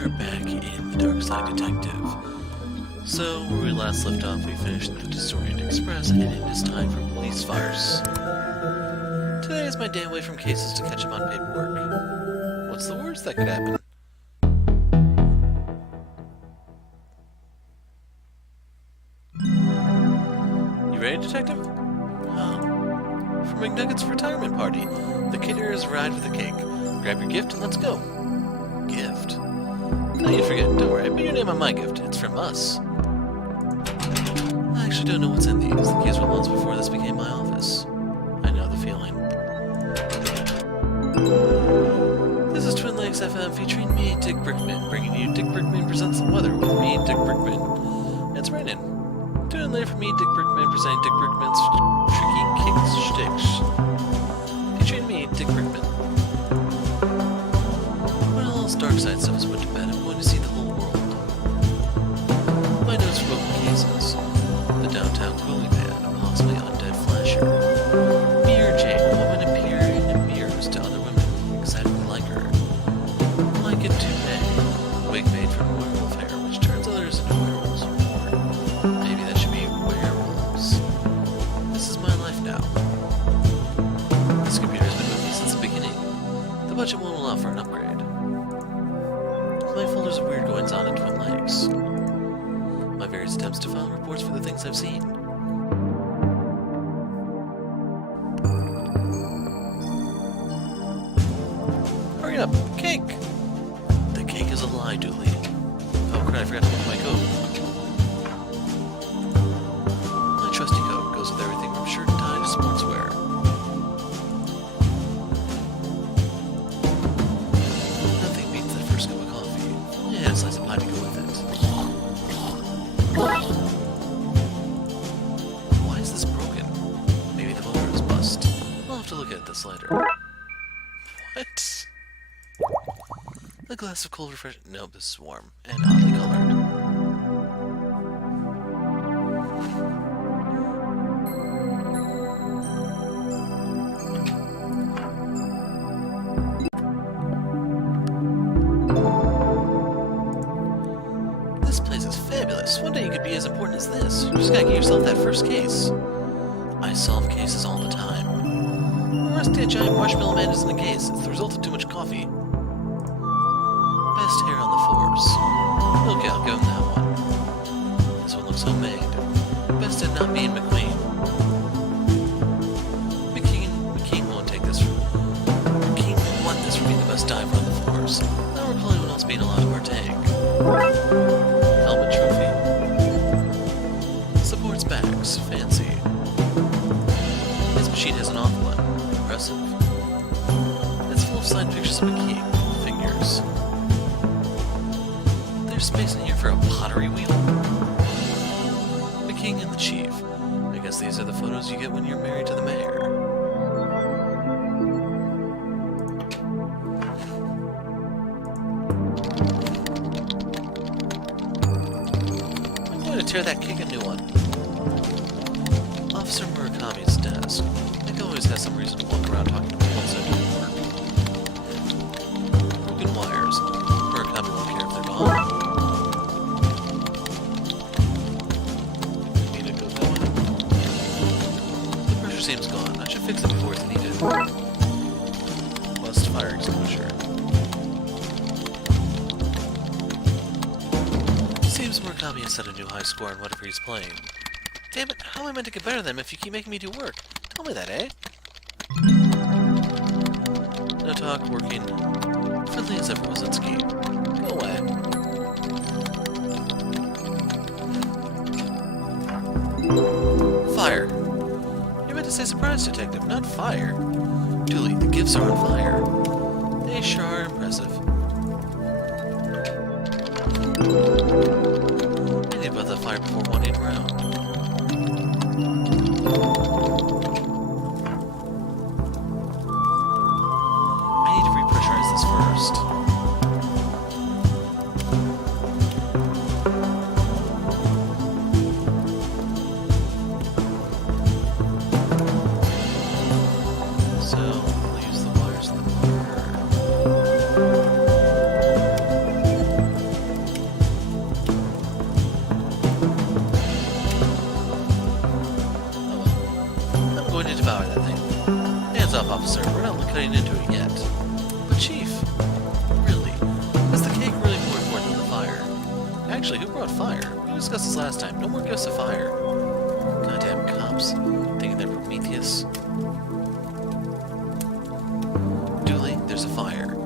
are back in the Darkside Detective. So, where we last left off, we finished the Disoriented Express, and it is time for Police Farce. Today is my day away from cases to catch up on paperwork. What's the worst that could happen? You ready, Detective? For McNugget's retirement party. The caterer has arrived with a cake. Grab your gift and let's go. Gift? Oh, you forget. Don't worry, I put your name on my gift. It's from us. I actually don't know what's in these. The keys were once before this became my office. I know the feeling. This is Twin Lakes FM featuring me, Dick Brickman, bringing you Dick Brickman Presents the Weather with me, Dick Brickman. It's raining. Tune in later for me, Dick Brickman, presenting Dick Brickman's Tricky Kicks Shticks. Featuring me, Dick Brickman. When all this Darkside stuff is put to bed, I'm going to see the whole world. My notes for broken cases. The downtown cooling man, a possibly undead flasher. Mirror Jane, a woman appear in mirrors to other women, exactly like her. Like it toupee, a wig made from werewolf hair, which turns others into werewolves. Or maybe that should be werewolves. This is my life now. This computer has been with me since the beginning. The budget won't allow for an upgrade. My folders of weird goings on in Twin Lakes. My various attempts to file reports for the things I've seen. Hurry up! Cake! The cake is a lie, Dooley. Oh crap, I forgot to put my coat. My trusty coat goes with everything from shirt and tie to sportswear. Nothing beats that first cup of coffee. Yeah, a slice of pie to go with it. Why is this broken? Maybe the motor is bust. I'll have to look at this later. What? A glass of cold refreshment. Nope, this is warm and oddly colored. This place is fabulous. One day you could be as important as this. You just gotta get yourself that first case. I solve cases all the time. Arresting a giant marshmallow man isn't a case. It's the result of too much coffee. Best hair on the force. Okay, I'll give him that one. This one looks homemade. Best at not being McQueen. McQueen won't take this from... McQueen won't want this for being the best diver on the force. I don't recall anyone else being allowed to partake. Helmet trophy. Supports backs. Fancy. His machine has an off one. Impressive. It's full of signed pictures of McQueen. Figures. There's space in here for a pottery wheel? The king and the chief. I guess these are the photos you get when you're married to the mayor. I'm going to tear that cake a new one. Officer Murakami's desk. Nick always has some reason to walk around talking to people instead of work. Broken wires. Murakami won't care if they're gone. Seems gone. I should fix it before it's needed. Bust fire extinguisher. Seems Murakami has set a new high score on whatever he's playing. Damn it, how am I meant to get better than him if you keep making me do work? Tell me that, eh? No talk, working. Friendly as ever was at ski. Go away. Fire. To say surprise, detective, not fire. Dooley, the gifts are on fire. They sure are impressive. I need about that fire before one ain't around. I need to repressurize this first. that. But Chief, really, is the cake really more important than the fire? Actually, who brought fire? We discussed this last time. No more gifts of fire. Goddamn cops, thinking they're Prometheus. Dooley, there's a fire.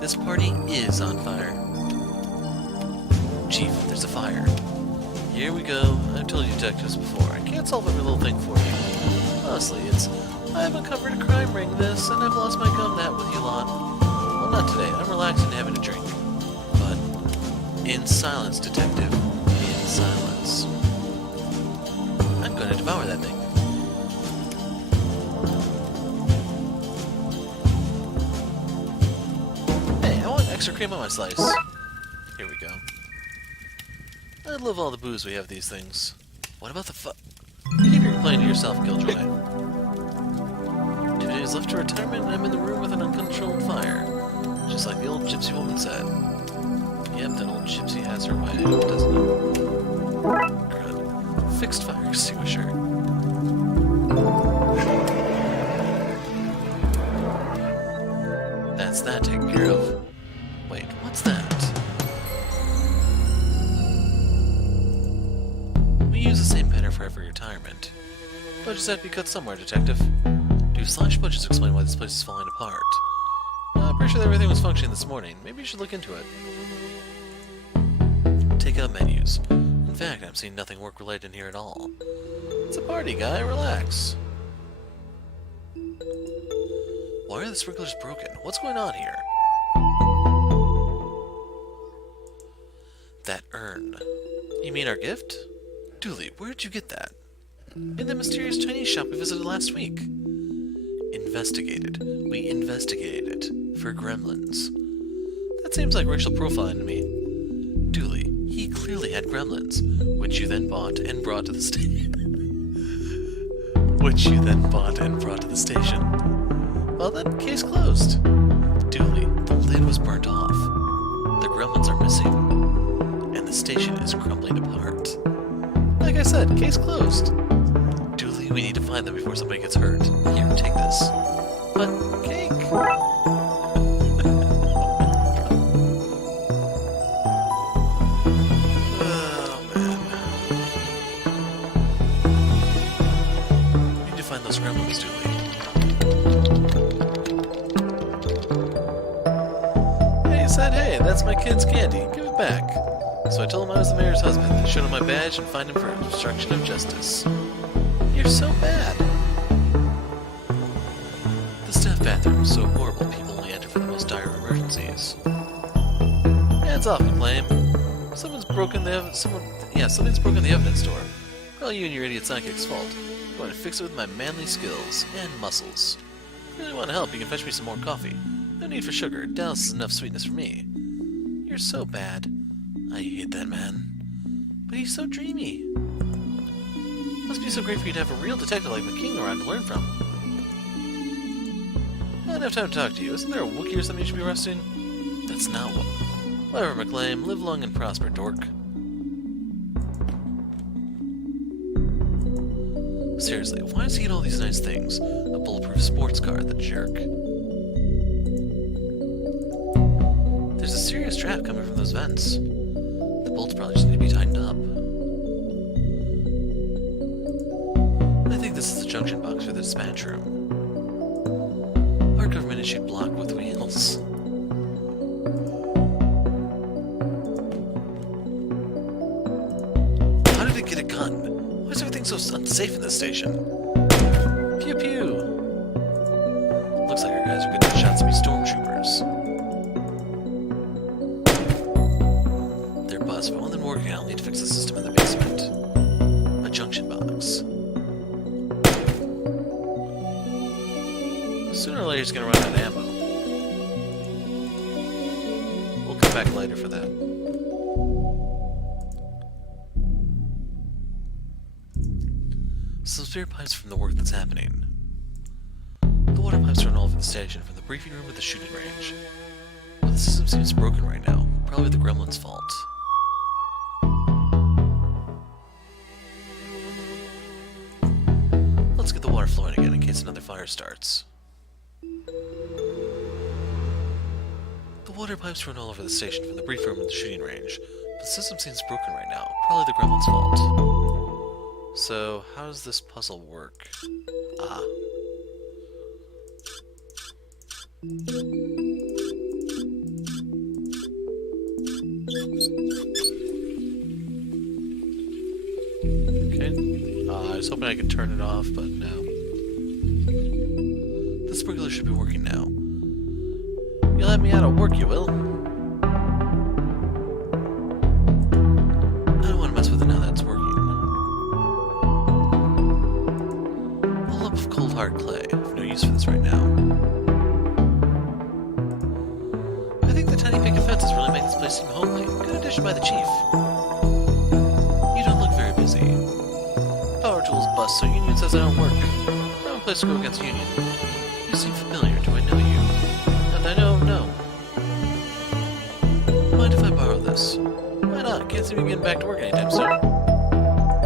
This party is on fire. Chief, there's a fire. Here we go. I've told you detectives before. I can't solve every little thing for you. Honestly, it's... I've uncovered a crime ring this, and I've lost my gum that with you lot. Well, not today. I'm relaxing and having a drink. But... in silence, detective. In silence. I'm going to devour that thing. Hey, I want extra cream on my slice. Here we go. I love all the booze we have these things. What about the keep your playing to yourself, Killjoy. 2 days left to retirement, and I'm in the room with an uncontrolled fire. Just like the old gypsy woman said. Yep, that old gypsy has her way, doesn't it? Crud. Fixed fire extinguisher. That's that taken care of. Wait, what's that? Use the same pattern for every retirement. Budgets have to be cut somewhere, detective. Do slash budgets explain why this place is falling apart? I'm pretty sure that everything was functioning this morning. Maybe you should look into it. Take out menus. In fact, I'm seeing nothing work-related in here at all. It's a party, guy. Relax. Why are the sprinklers broken? What's going on here? That urn. You mean our gift? Dooley, where'd you get that? In the mysterious Chinese shop we visited last week. Investigated. We investigated it. For gremlins. That seems like racial profiling to me. Dooley, he clearly had gremlins, which you then bought and brought to the station. Well then, case closed. Dooley, the lid was burnt off. The gremlins are missing. And the station is crumbling apart. Like I said, case closed. Dooley, we need to find them before somebody gets hurt. Here, take this. But, cake? Oh, man. We need to find those gremlins, Dooley. Hey, he said, hey, that's my kid's candy. Give it back. So I told him I was the mayor's husband, and showed him my badge and fined him for obstruction of justice. You're so bad. The staff bathroom is so horrible people only enter for the most dire emergencies. Hands off, McQueen. Something's broken the evidence door. Well, you and your idiot sidekick's fault. I'm going to fix it with my manly skills and muscles. If you really want to help, you can fetch me some more coffee. No need for sugar. Dallas is enough sweetness for me. You're so bad. I hate that man. But he's so dreamy. Must be so great for you to have a real detective like McQueen around to learn from. I don't have time to talk to you. Isn't there a Wookiee or something you should be arresting? That's not what... Whatever, McLean. Live long and prosper, dork. Seriously, why does he get all these nice things? A bulletproof sports car, the jerk. There's a serious draft coming from those vents. The bolts probably just need to be tightened up. I think this is the junction box for the dispatch room. Our government issued block with wheels. How did it get a gun? Why is everything so unsafe in this station? Pew pew! Looks like our guys are good shots to be stormtroopers. But one thing working, I'll need to fix the system in the basement. A junction box. Sooner or later he's gonna run out of ammo. We'll come back later for that. Some spare pipes from the work that's happening. The water pipes run all over the station from the briefing room to the shooting range. But the system seems broken right now. Probably the gremlins' fault. Let's get the water flowing again in case another fire starts. The water pipes run all over the station from the brief room and the shooting range. But the system seems broken right now. Probably the gremlin's fault. So, how does this puzzle work? Ah. Okay. I was hoping I could turn it off, but no. The sprinkler should be working now. You'll let me out of work, you will. I don't want to mess with it now that it's working. A lump of cold hard clay. I have no use for this right now. I think the tiny picket fences really make this place seem homely. Good addition by the chief. You don't look very busy. Power tools bust, so union says I don't work. No place to go against union. You seem familiar. Do I know you? And I know, no. Mind if I borrow this? Why not? Can't see me getting back to work anytime soon.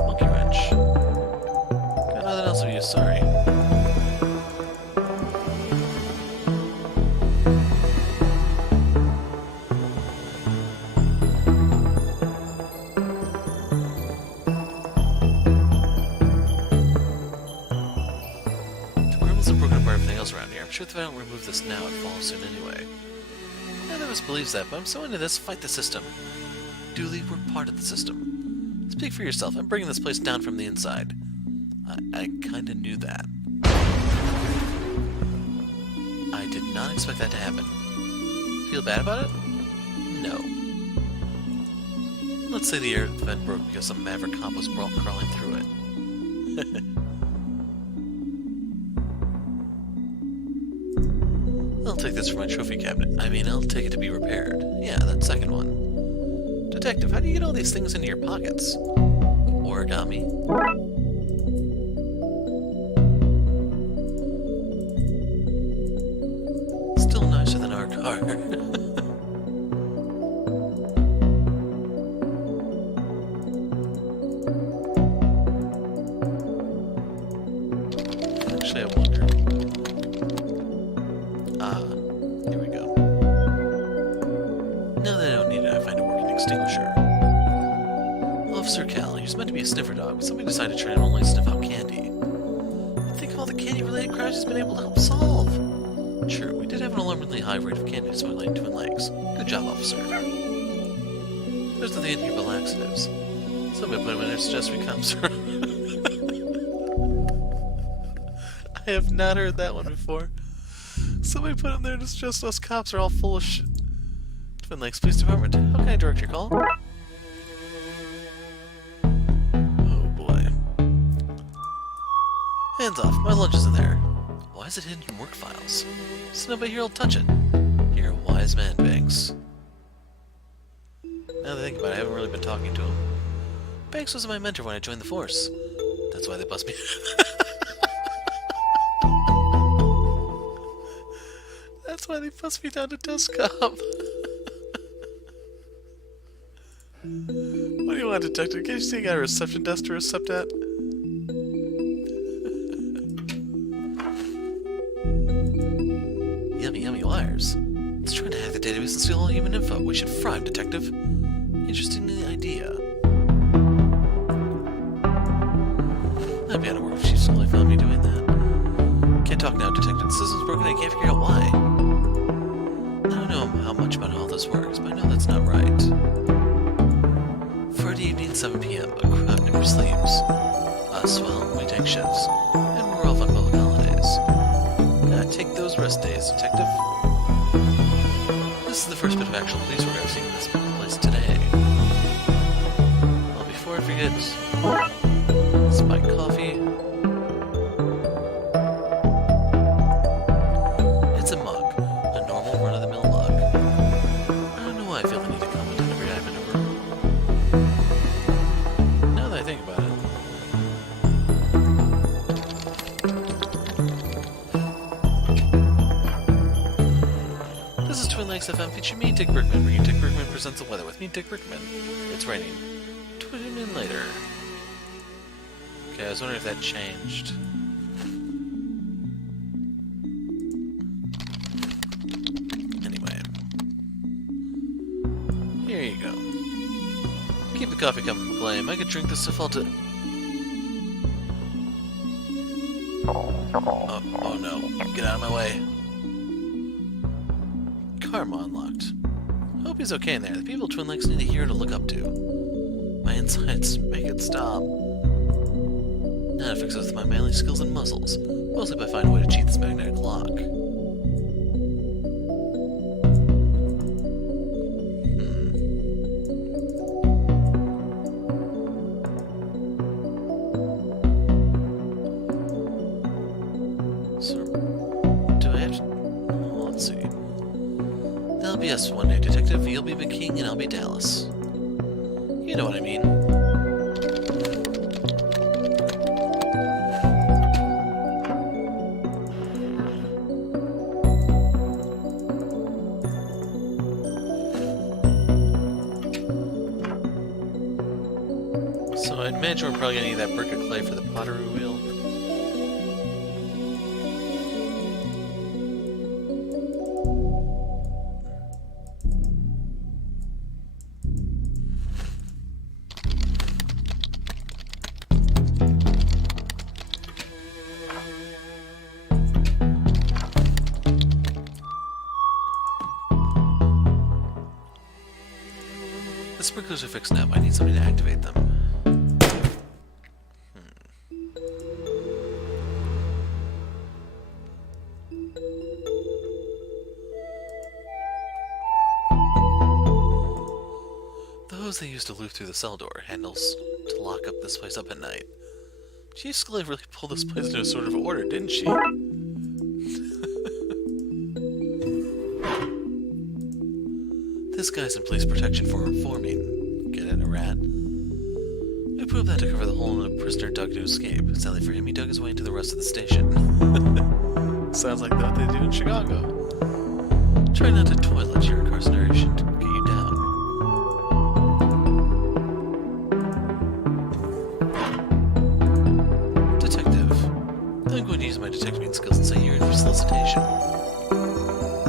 Monkey wrench. Got nothing else of you, sorry. Around here. I'm sure if I don't remove this now, it falls soon anyway. None of us believes that, but I'm so into this, fight the system. Dooley, we're part of the system. Speak for yourself. I'm bringing this place down from the inside. I kinda knew that. I did not expect that to happen. Feel bad about it? No. Let's say the air vent broke because some maverick cop was crawling through it. I'll take this for my trophy cabinet. I mean, I'll take it to be repaired. Yeah, that second one. Detective, how do you get all these things into your pockets? Origami? Still nicer than our car. Actually, I wonder. Here we go. Now that I don't need it, I find a working extinguisher. Officer Cal, he's meant to be a sniffer dog, but somebody decided to train him to only sniff out candy. Think of all the candy-related crimes he's been able to help solve. Sure, we did have an alarmingly high rate of candy swallowing in twin legs. Good job, officer. There's nothing in here but laxatives. Somebody put him in there to suggest we come, sir. I have not heard that one before. Somebody put him there to suggest us cops are all full of shit. Twin Lakes Police Department, how can I direct your call? Oh boy. Hands off, my lunch is in there. Why is it hidden in work files? So nobody here will touch it. You're a wise man, Banks. Now that I think about it, I haven't really been talking to him. Banks was my mentor when I joined the force. That's why they bust me. That's why they bust me down to desk cop. What do you want, detective? Can't you see I got a reception desk to recept at? Yummy, yummy wires. It's trying to hack the database and steal all human info. We should fry him, detective. Interesting idea. I'd be out of work if she suddenly found me doing that. Can't talk now, detective. The system's broken and I can't figure out why. I don't know how much about all this works, but I know that's not right. Friday evening, 7 p.m. A crowd never sleeps. Us, well, we take shifts. And we're off on public holidays. Gotta take those rest days, detective. This is the first bit of actual police work I've seen in this place today. Well, before I forget, spike coffee. It's a mug. A normal run-of-the-mill mug. I don't know why I feel the need to comment on every item in a room. Now that I think about it. This is Twin Lakes FM featuring me, Dick Brickman, bringing Dick Brickman presents the weather with me, Dick Brickman. It's raining. Tune in later. Okay, I was wondering if that changed. Anyway. Here you go. Keep the coffee coming, McQueen. I could drink this stuff all to... Oh no. Get out of my way. Karma unlocked. Hope he's okay in there. The people Twin Lakes need a hero to look up to. My insides make it stop. Now to fix it with my manly skills and muscles. Mostly by finding a way to cheat this magnetic lock. Yes, one day, Detective, you'll be McQueen and I'll be Dallas. You know what I mean. So I imagine we're probably going to need that brick of clay for the pottery wheel. The sprinklers are fixed now, but I need somebody to activate them. The hose they used to loop through the cell door, handles to lock up this place up at night. Chief Scully really pulled this place into a sort of order, didn't she? This guy's in police protection for reforming. Get it, a rat? We proved that to cover the hole in a prisoner dug to escape. Sadly for him, he dug his way into the rest of the station. Sounds like what they do in Chicago. Try not to toilet your incarceration to get you down. Detective. I'm going to use my detecting skills and say you're in for solicitation.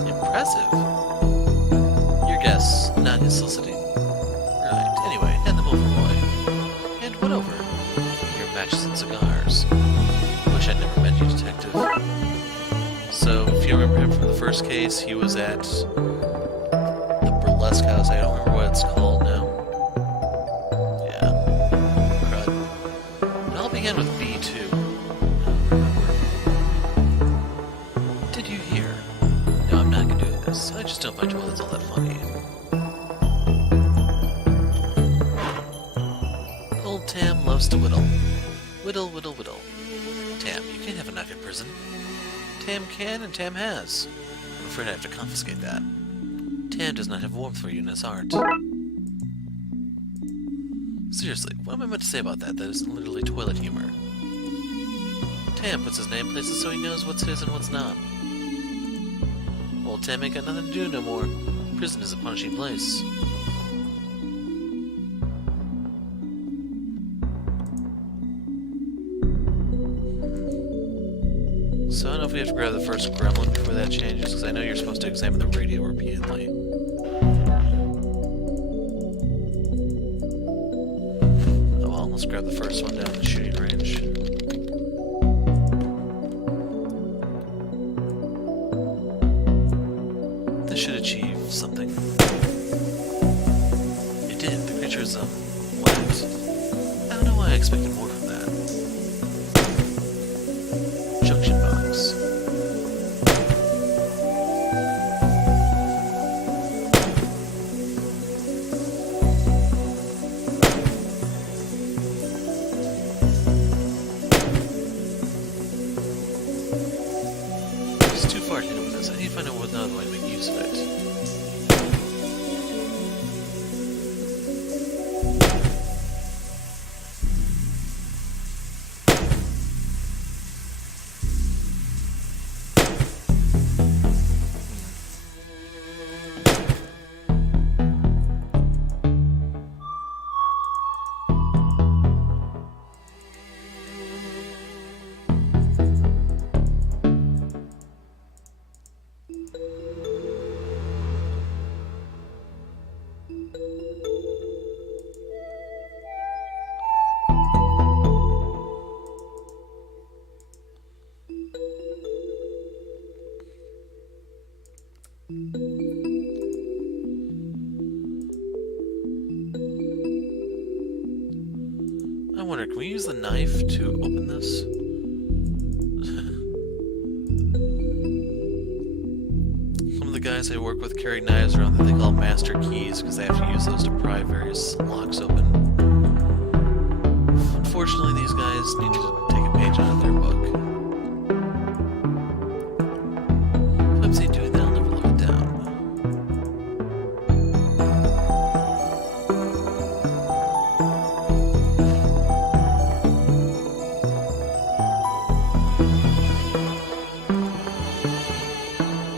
Impressive. Yes, not his soliciting. Right, anyway, hand them over, Roy. And what over? Your matches and cigars. Wish I'd never met you, Detective. So, if you remember him from the first case, he was at the burlesque house. I don't remember what it's called now. Yeah. Crud. It all began with B2. Did you hear? No, I'm not gonna do this. I just don't find toilets all that funny. Tam loves to whittle. Whittle, whittle, whittle. Tam, you can't have a knife in prison. Tam can and Tam has. I'm afraid I have to confiscate that. Tam does not have warmth for you in his heart. Seriously, what am I meant to say about that? That is literally toilet humor. Tam puts his name places so he knows what's his and what's not. Old Tam ain't got nothing to do no more. Prison is a punishing place. So I don't know if we have to grab the first gremlin before that changes, because I know you're supposed to examine the radio repeatedly. Oh well, let's grab the first one down the shooting range. This should achieve something. It did. The creature's, wet. I don't know why I expected more from that. Junction box. It's too far to hit it with this. I need to find out what another way to make use of it. wonder, can we use the knife to open this? Some of the guys I work with carry knives around that they call master keys because they have to use those to pry various locks open. Unfortunately, these guys need to take a page out of their book. Sometimes they do, they'll never live it down.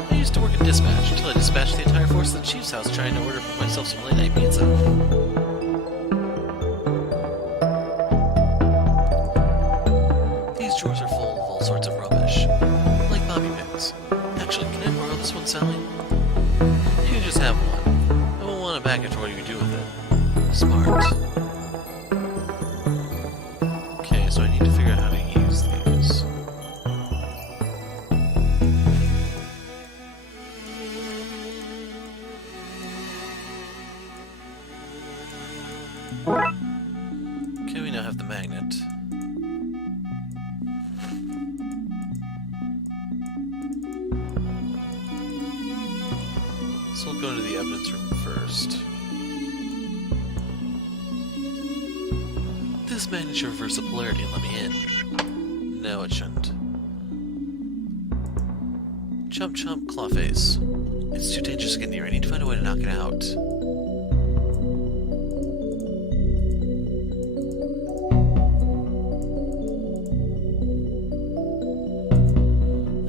I used to work in dispatch until I dispatched the entire force to the chief's house trying to order for myself some late-night pizza. Drawers are full of all sorts of rubbish, like bobby pins. Actually, can I borrow this one, Sally? You can just have one. I won't want it back after what you do with it. Smart. Okay, so I need to figure out how to use these. Okay, we now have the magnet. So we'll go into the evidence room first. This magnet should reverse the polarity and let me in. No, it shouldn't. Chomp chomp clawface. It's too dangerous to get near. I need to find a way to knock it out.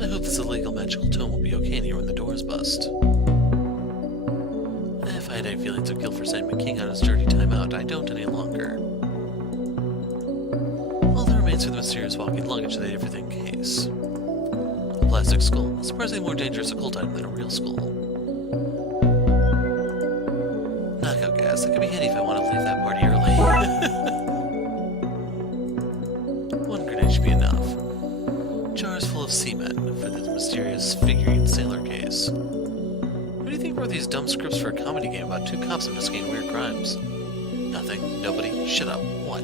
I hope this illegal magical tome will be okay in here when the doors bust. If I had any feelings of guilt for sending McQueen on his dirty timeout, I don't any longer. All that remains for the mysterious walking luggage in the everything case. A plastic skull, a surprisingly more dangerous occult item than a real skull. Knockout gas, that could be handy if I want to leave that party early. One grenade should be enough. Jars full of semen for this mysterious figurine sailor case. Who do you think wrote these dumb scripts for a comedy game about two cops investigating weird crimes? Nothing. Nobody. Shut up. What?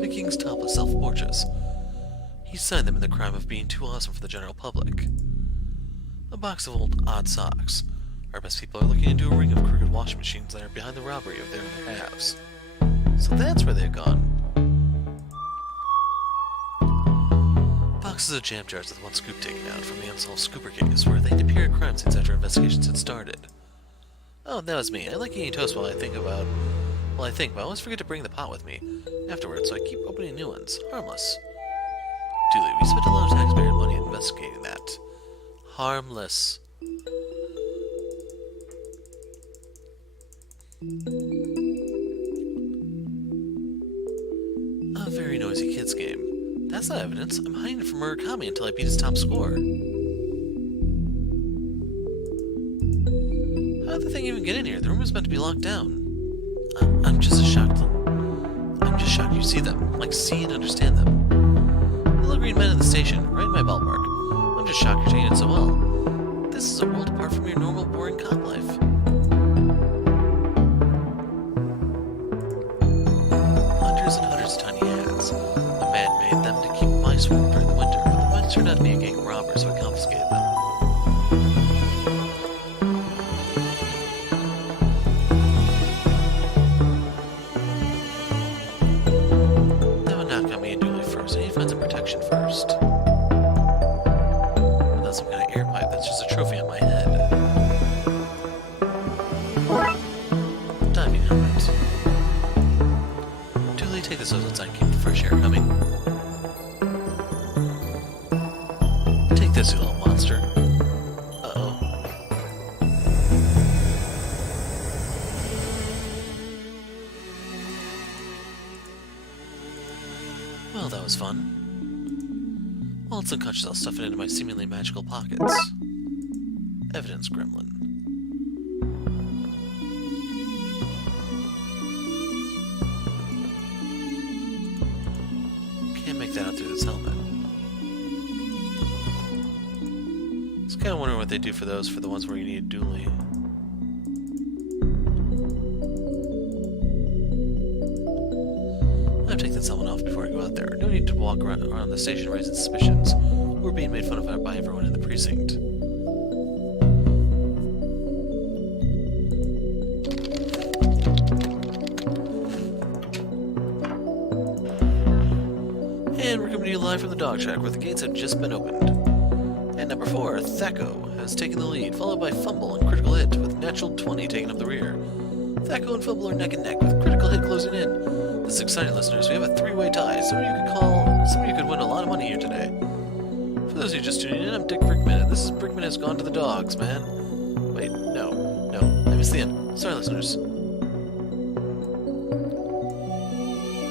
McKean's topless self-portraits. He signed them in the crime of being too awesome for the general public. A box of old odd socks. Our best people are looking into a ring of crooked washing machines that are behind the robbery of their halves. So that's where they've gone. Boxes of jam jars with one scoop taken out from the unsolved scooper case where they'd appear at crime scenes after investigations had started. Oh, that was me. I like eating toast while I think, but I always forget to bring the pot with me afterwards, so I keep opening new ones. Harmless. Dooley, we spent a lot of taxpayer money investigating that. Harmless. A very noisy kids game. That's not evidence. I'm hiding it from Murakami until I beat his top score. How did the thing even get in here? The room was meant to be locked down. I'm just shocked you see them. Like, see and understand them. The little green men in the station, right in my ballpark. I'm just shocked you're taking it so well. This is a world apart from your normal, boring cop life. Hundreds and hundreds of tiny hats. The man made them to keep mice warm during the winter, but the mice turned out to be a gang of robbers who had confiscated them. That would knock on me and Dooley first. I need to find some protection first. Without some kind of air pipe that's just a trophy on my head. Diving helmet. Dooley, take this outside and keep the fresh air coming. Take this, you little monster. Uh-oh. Well, that was fun. While it's unconscious, I'll stuff it into my seemingly magical pockets. Evidence gremlin. Can't make that out through this helmet. I was kind of wondering what they do for those, for the ones where you need Dooley. get someone off before I go out there. No need to walk around the station raising suspicions. We're being made fun of by everyone in the precinct. And we're coming to you live from the dog shack, where the gates have just been opened. And number 4, Thaco, has taken the lead, followed by Fumble and Critical Hit, with Natural 20 taking up the rear. Thaco and Fumble are neck and neck, with Critical Hit closing in. This is exciting, listeners. We have a 3-way tie. Some of you could win a lot of money here today. For those of you just tuning in, I'm Dick Brickman, and this is Brickman Has Gone to the Dogs, man. Wait, no, I missed the end. Sorry, listeners.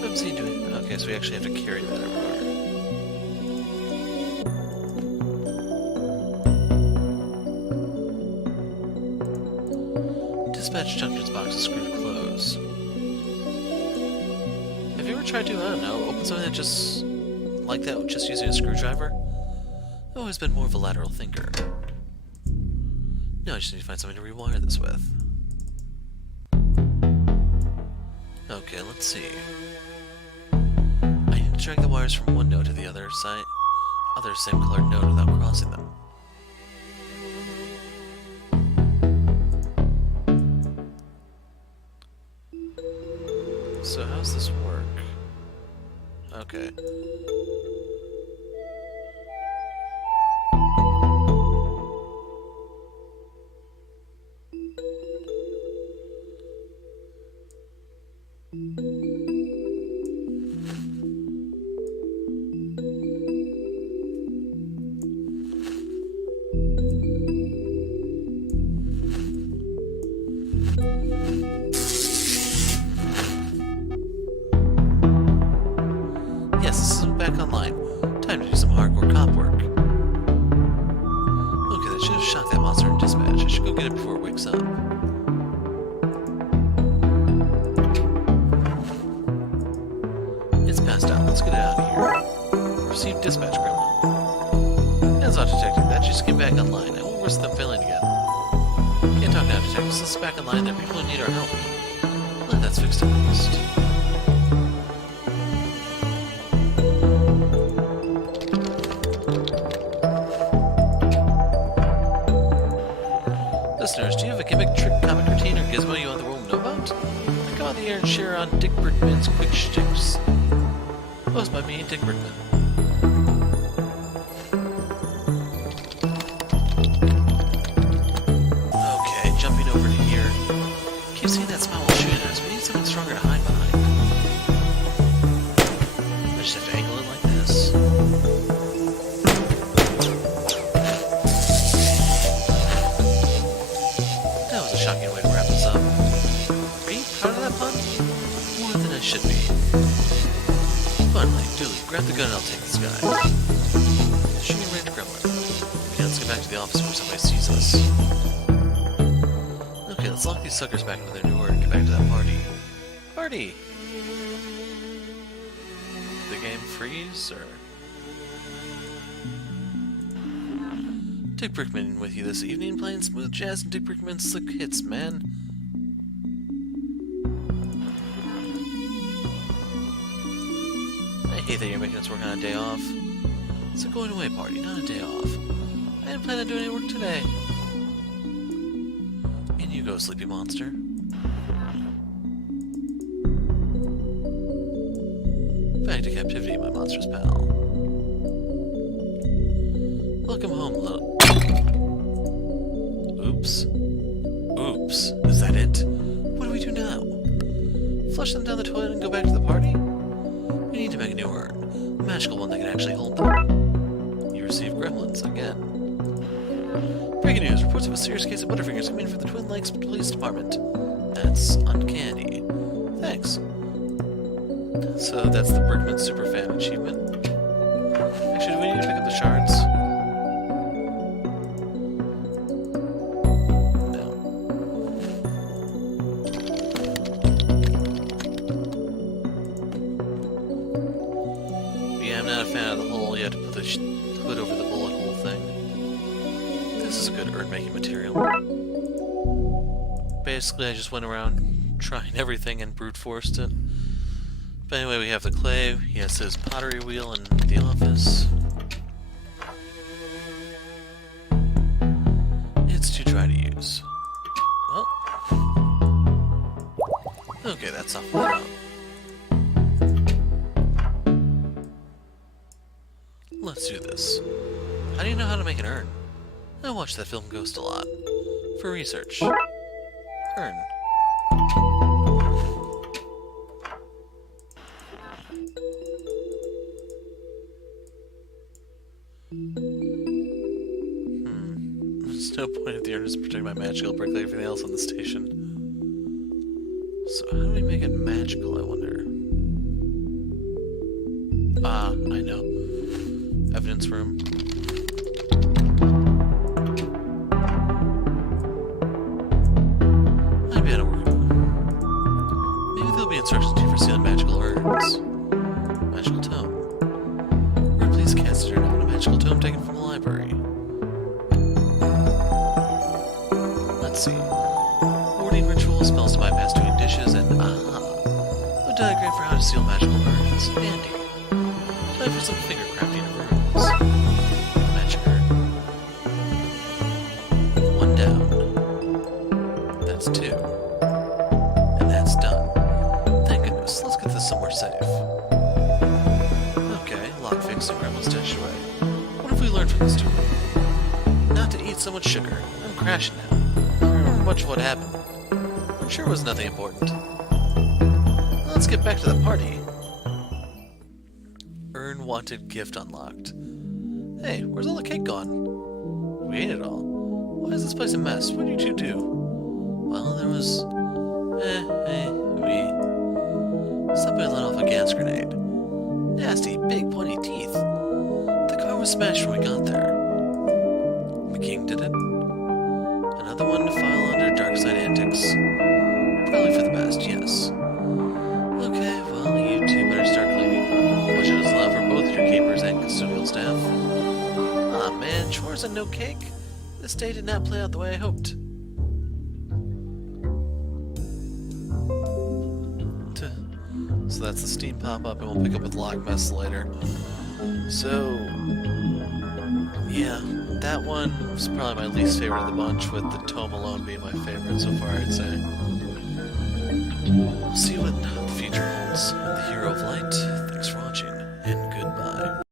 What's he doing? Okay, so we actually have to carry that everywhere. Dispatch Junction's box is screwed closed. Have you ever tried to, I don't know, open something that just like that, just using a screwdriver? I've always been more of a lateral thinker. Now I just need to find something to rewire this with. Okay, let's see. I need to drag the wires from one node to the other same colored node without crossing them. So how's this work? Okay. Yes, this is back online. Time to do some hardcore cop work. Okay, that should have shocked that monster in dispatch. I should go get it before it wakes up. It's passed out. Let's get it out of here. Received dispatch, Gremlin. Hands off, detective. That just came back online. I won't risk them failing again. Can't talk now, detective. Since it's back online, there are people who need our help. Glad that's fixed at least. Listeners, do you have a gimmick, trick, comic routine, or gizmo you want the world to know about? Then come on the air and share on Dick Brickman's Quick Shticks. Hosted by me, Dick Brickman. Okay, jumping over to here. Keep seeing that smile while shooting at us. We need something stronger to hide behind. I just have to angle it like this. That was a shocking way to wrap this up. Are you proud of that pun? More than I should be. Finally, Dooley, grab the gun and I'll take this guy. Shooting range gremlin. Okay, let's get back to the office before somebody sees us. Okay, let's lock these suckers back into their new order and get back to that party. Party! Did the game freeze, or...? Dick Brickman with you this evening, playing smooth jazz and Dick Brickman's slick hits, man. I hate that you're making us work on a day off. It's a going away party, not a day off. I didn't plan on doing any work today. In you go, sleepy monster. Back to captivity, my monstrous pal. Welcome home, little... Oops. Oops. Is that it? What do we do now? Flush them down the toilet and go back to the party? We need to make a new urn. A magical one that can actually hold them. You receive gremlins again. Breaking news. Reports of a serious case of butterfingers coming from the Twin Lakes Police Department. That's uncanny. Thanks. So that's the Brickman Superfan achievement. Actually, do we need to pick up the shards? I'm not a fan of the hole. You have to put the hood over the bullet hole thing. This is a good urn-making material. Basically, I just went around trying everything and brute forced it. But anyway, we have the clay. He has his pottery wheel in the office. It's too dry to use. Well. Okay, that's not far out. Let's do this. How do you know how to make an urn? I watched that film Ghost a lot. For research. Urn. There's no point if the urn is protected by magical brick like everything else on the station. So how do we make it magical, I wonder? Ah, I know. Evidence room. I'd be out of work. Maybe there'll be instructions to you for sealing magical urns. Magical tome. Please cast your urn on a magical tome taken from the library. Let's see. Warding ritual, spells to bypass doing dishes, and aha! A diagram for how to seal magical urns. Handy. Time for some finger crafting of urns. Magic urn. 1 down. That's 2. And that's done. Thank goodness. Let's get this somewhere safe. Okay, lockpicks and gremlins stashed away. What have we learned from this tour? Not to eat so much sugar. I'm crashing now. I don't remember much of what happened. I'm sure it was nothing important. Let's get back to the party. Earn wanted gift unlocked. Hey, where's all the cake gone? We ate it all. Why is this place a mess? What did you two do? Well, there was... Somebody let off a gas grenade. Nasty, big, pointy teeth. The car was smashed when we got there. McQueen did it. Another one to file under Darkside antics. Probably for the best, yes. Okay, well, you two better start cleaning. Which is allowed for both your keepers and custodial staff. Aw, man, chores and no cake? This day did not play out the way I hoped. So that's the Steam pop-up, and we'll pick up with Lock Mess later. So... yeah, that one was probably my least favorite of the bunch, with the tome alone being my favorite so far, I'd say.